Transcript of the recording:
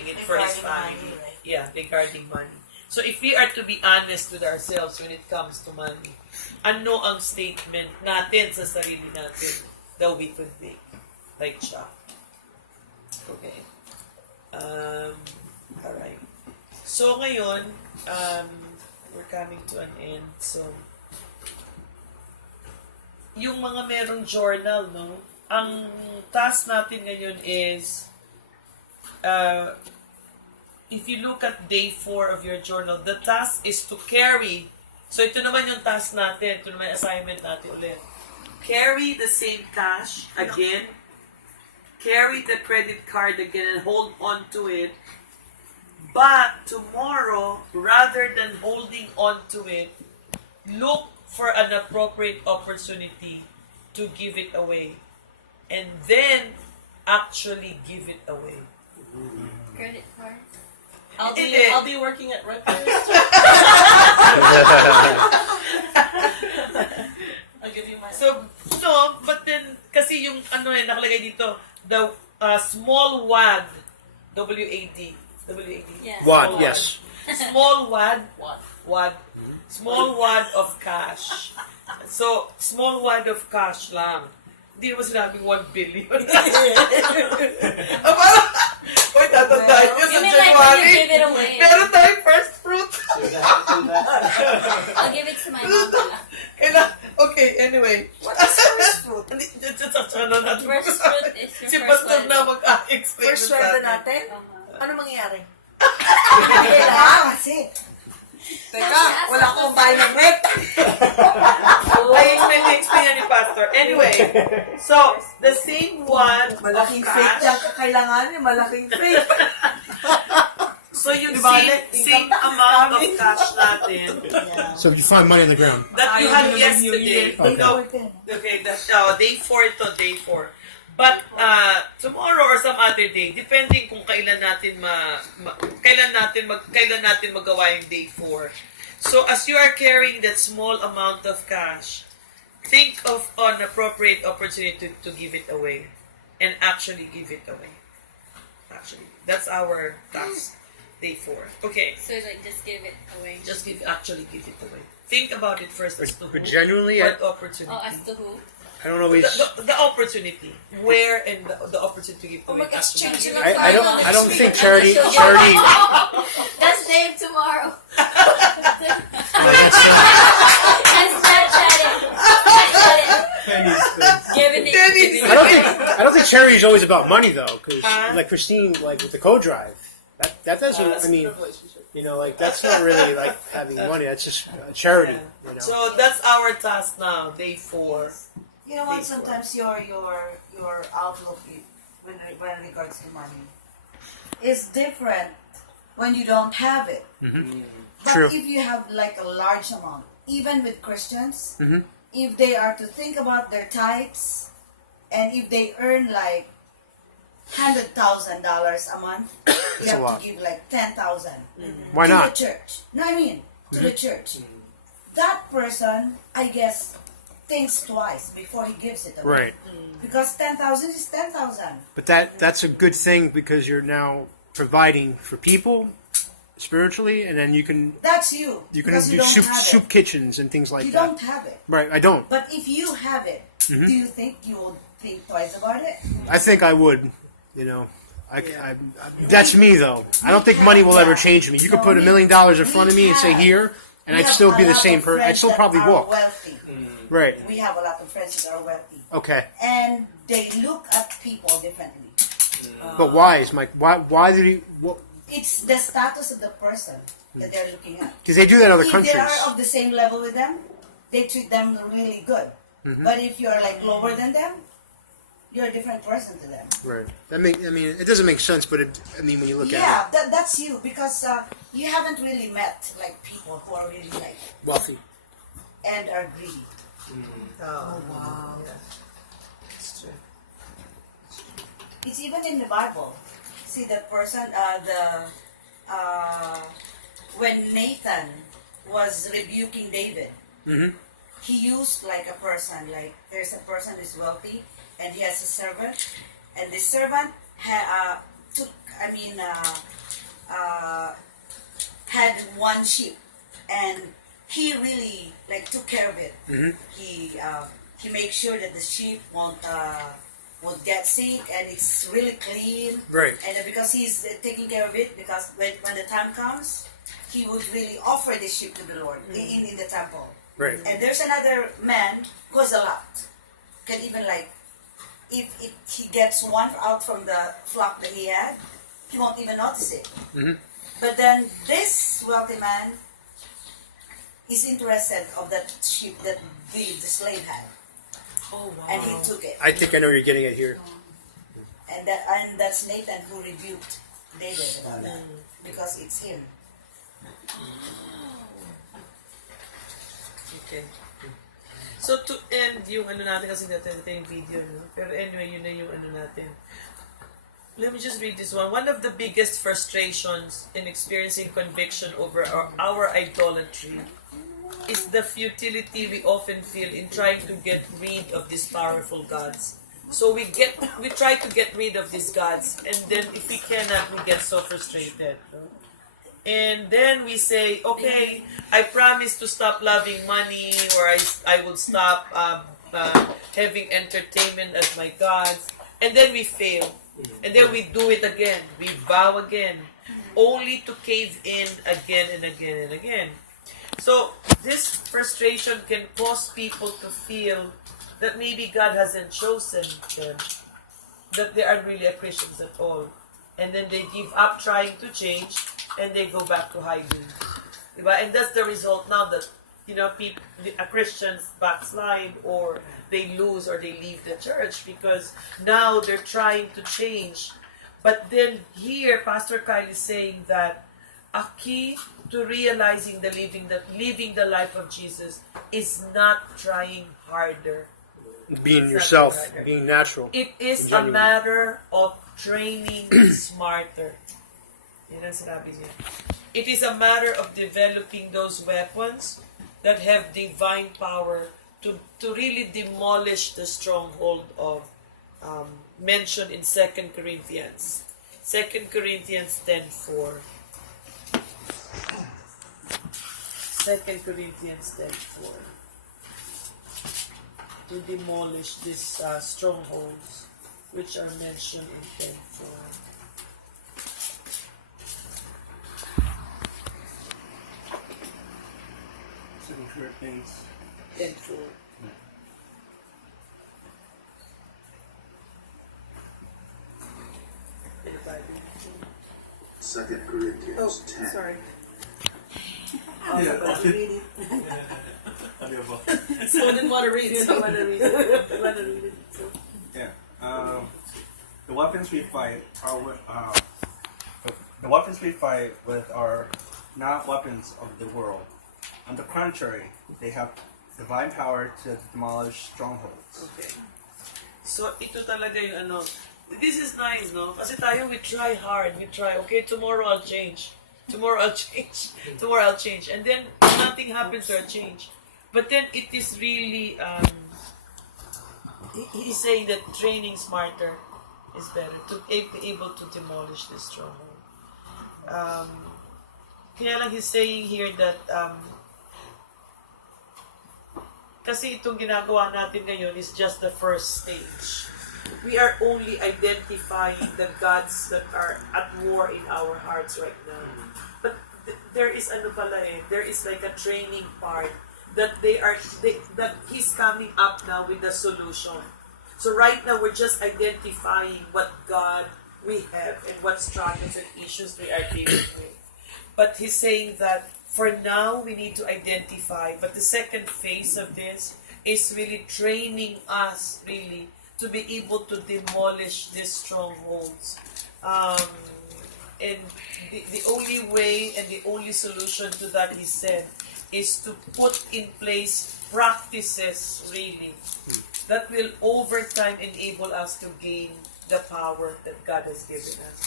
spending it for his Regarding family. money, right? Yeah, regarding money. So if we are to be honest with ourselves when it comes to money, ano ang statement natin sa sarili natin that we could make? Like siya. Okay. Alright. So ngayon, we're coming to an end. So, yung mga merong journal, no? Ang task natin ngayon is, if you look at day 4 of your journal, the task is to carry. So ito naman yung task natin. Ito naman yung assignment natin ulit. Carry the same cash again. Carry the credit card again and hold on to it. But tomorrow, rather than holding on to it, look for an appropriate opportunity to give it away. And then, actually give it away. Credit card. I'll be working at Rutgers. I'll give you my. So, but then, kasi yung ano nakalagay dito, the small wad, W-A-D. W-A-D? Yes. Wad, yes. Small wad. What? Wad. Small wad of cash. So, small wad of cash lang. Hindi naman sinabing 1 billion. Parang, uy, tatandaan nyo sa You mean like when you January. give it away? Meron tayong first fruit. I'll give it to my mom. Okay, anyway. What is first fruit? First fruit is your Si first Pastor one. na mag-explain First sa sweldo atin. natin? Uh-huh. Ano mangyayari? Kasi. Teka, wala akong bayad ng rent. I-explain niya ni Pastor. Anyway, so, the same one Malaking of fake cash. yan kakailangan niya. Malaking fake. So, yung Diba, same income tax amount of namin. cash natin So you find money on the ground. that you had yesterday. Okay. No, okay, that's day 4 ito, day 4. But tomorrow or some other day, depending kung kailan natin kailan natin magawa yung day 4. So as you are carrying that small amount of cash, think of an appropriate opportunity to give it away and actually give it away. Actually, that's our task. Day 4. Okay, So like just give it away. just actually give it away. Think about it first as to who, But genuinely, what opportunity. Oh, as to who? I don't always. The opportunity, where and the opportunity to give away. Mag-exchange actually. sila. I don't think charity. That's Dave tomorrow. And Snapchatting. Giving it. Dennis. I don't think charity is always about money though, because Huh? like Christine, like with the co-drive, that doesn't. I mean, you know, like that's not really like having money. That's just charity. You know. So that's our task now, day 4. You know what? Sometimes your outlook when regards to money is different when you don't have it. But True. if you have like a large amount, even with Christians, Mhm. if they are to think about their tithes, and if they earn like $100,000 a month, you That's a have to lot. give like 10,000 Why to not? the church. No, I mean to the church. That person, I guess, thinks twice before he gives it away. Right. Because 10,000 is 10,000. But that's a good thing because you're now providing for people spiritually, and then you can That's you. Because do you don't have soup it. kitchens and things like You that. don't have it. Right. I don't. But if you have it, do you think you will think twice about it? I think I would. You know. That's me though. I don't think money will ever change me. You could put $1 million in front of me and say here, and We I'd have still a be the lot same of person. I'd friends still that probably are walk. wealthy. Right. We have a lot of friends that are wealthy. Okay. And they look at people differently. But why is Mike? Why did he? It's the status of the person that they're looking at. Because they do that in other If countries. they are of the same level with them, they treat them really good. But if you're like lower than them, you're a different person to them. Right. I mean, it doesn't make sense, but when you look Yeah, at that's you because you haven't really met like people who are really like it, wealthy. and are greedy. Oh, wow. Yeah. It's true. It's even in the Bible. See the person, when Nathan was rebuking David, Mhm. he used like a person, like there's a person who's wealthy and he has a servant, and the servant took had one sheep, and he really like took care of it. Mhm. He makes sure that the sheep won't get sick, and it's really clean. Right. And because he's taking care of it, because when the time comes, he would really offer the sheep to the Lord in the temple. Right. And there's another man who has a lot. Can even like, if he gets one out from the flock that he had, he won't even notice it. Mhm. But then this wealthy man is interested of that sheep that the slave had, Oh, wow. and he took it. I think I know where you're getting at here. And that's Nathan who rebuked David about that, because it's him. Okay. So to end yung ano natin, kasi natin yung video, no? Pero anyway, yun na yung ano natin. Let me just read this one. One of the biggest frustrations in experiencing conviction over our idolatry is the futility we often feel in trying to get rid of these powerful gods. So we try to get rid of these gods, and then if we cannot, we get so frustrated. No? And then we say, okay, I promise to stop loving money, or I will stop having entertainment as my gods. And then we fail. And then we do it again. We vow again. Only to cave in again and again and again. So this frustration can cause people to feel that maybe God hasn't chosen them. That they aren't really a Christians at all. And then they give up trying to change, and they go back to hiding. Diba? And that's the result now that, people, Christians backslide, or they lose, or they leave the church, because now they're trying to change. But then here, Pastor Kyle is saying that a key to realizing living the life of Jesus is not trying harder. Being It's yourself, not harder. being natural. It is a Genuine. matter of training smarter. Yan ang sinabi niya. It is a matter of developing those weapons that have divine power to really demolish the stronghold of mentioned in 2 Corinthians. 2 Corinthians 10:4. 2 Corinthians 10:4. To demolish these strongholds which are mentioned in 10:4. Second Corinthians. 10:4. In the Bible. 2 Corinthians Oh, 10. sorry. Yeah. Read it. Someone didn't want to read You it. want to read it? You want to read it? So, Yeah. The weapons we fight are the weapons we fight with are not weapons of the world. On the contrary, they have divine power to demolish strongholds. okay. So, ito talaga yung ano. This is nice, no? Kasi tayo, we try hard. We try, okay, tomorrow I'll change. Tomorrow I'll change. Tomorrow I'll change. And then, nothing happens or change. But then, it is really, he's saying that training smarter is better to be able to demolish this stronghold. Kaya lang he's saying here that, kasi itong ginagawa natin ngayon is just the first stage. We are only identifying the gods that are at war in our hearts right now. But there is there is like a training part that that he's coming up now with the solution. So right now we're just identifying what God we have and what struggles and issues we are dealing with. But he's saying that for now we need to identify, but the second phase of this is really training us really to be able to demolish these strongholds. And the only way and the only solution to that, he said, is to put in place practices really that will over time enable us to gain the power that God has given us.